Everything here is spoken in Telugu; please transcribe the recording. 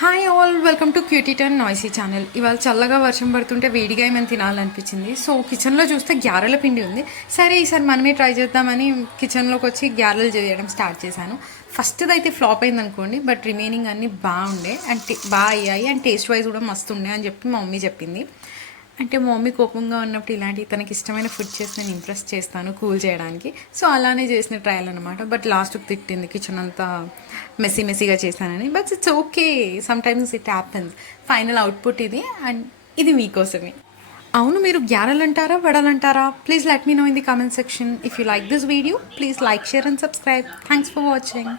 Hi all welcome to cutie turn noisy channel. ఇవాళ చల్లగా వర్షం పడుతుంటే వేడిగా ఏమైనా తినాలనిపించింది. సో కిచెన్లో చూస్తే గ్యారెల పిండి ఉంది. సరే ఈసారి మనమే ట్రై చేద్దామని కిచెన్లోకి వచ్చి గ్యారెలు చేయడం స్టార్ట్ చేశాను. ఫస్ట్ది అయితే ఫ్లాప్ అయింది అనుకోండి, బట్ రిమైనింగ్ అన్నీ బాగుండే అండ్ బాగా అయ్యాయి అండ్ టేస్ట్ వైజ్ కూడా మస్తు ఉండే అని చెప్పి మా మమ్మీ చెప్పింది. అంటే మా మమ్మీ కోపంగా ఉన్నప్పుడు ఇలాంటి తనకి ఇష్టమైన ఫుడ్ చేసి నేను ఇంప్రెస్ చేస్తాను కూల్ చేయడానికి. సో అలానే చేసిన ట్రయల్ అనమాట. బట్ లాస్ట్కి తిట్టింది కిచెన్ అంతా మెస్సీగా చేశానని. But it's okay, sometimes it happens. Final output ఇది అండ్ ఇది మీకోసమే. అవును, మీరు గ్యారెలు అంటారా వడలంటారా? Please let me know in the comment section. If you like this video please like, share and subscribe. Thanks for watching.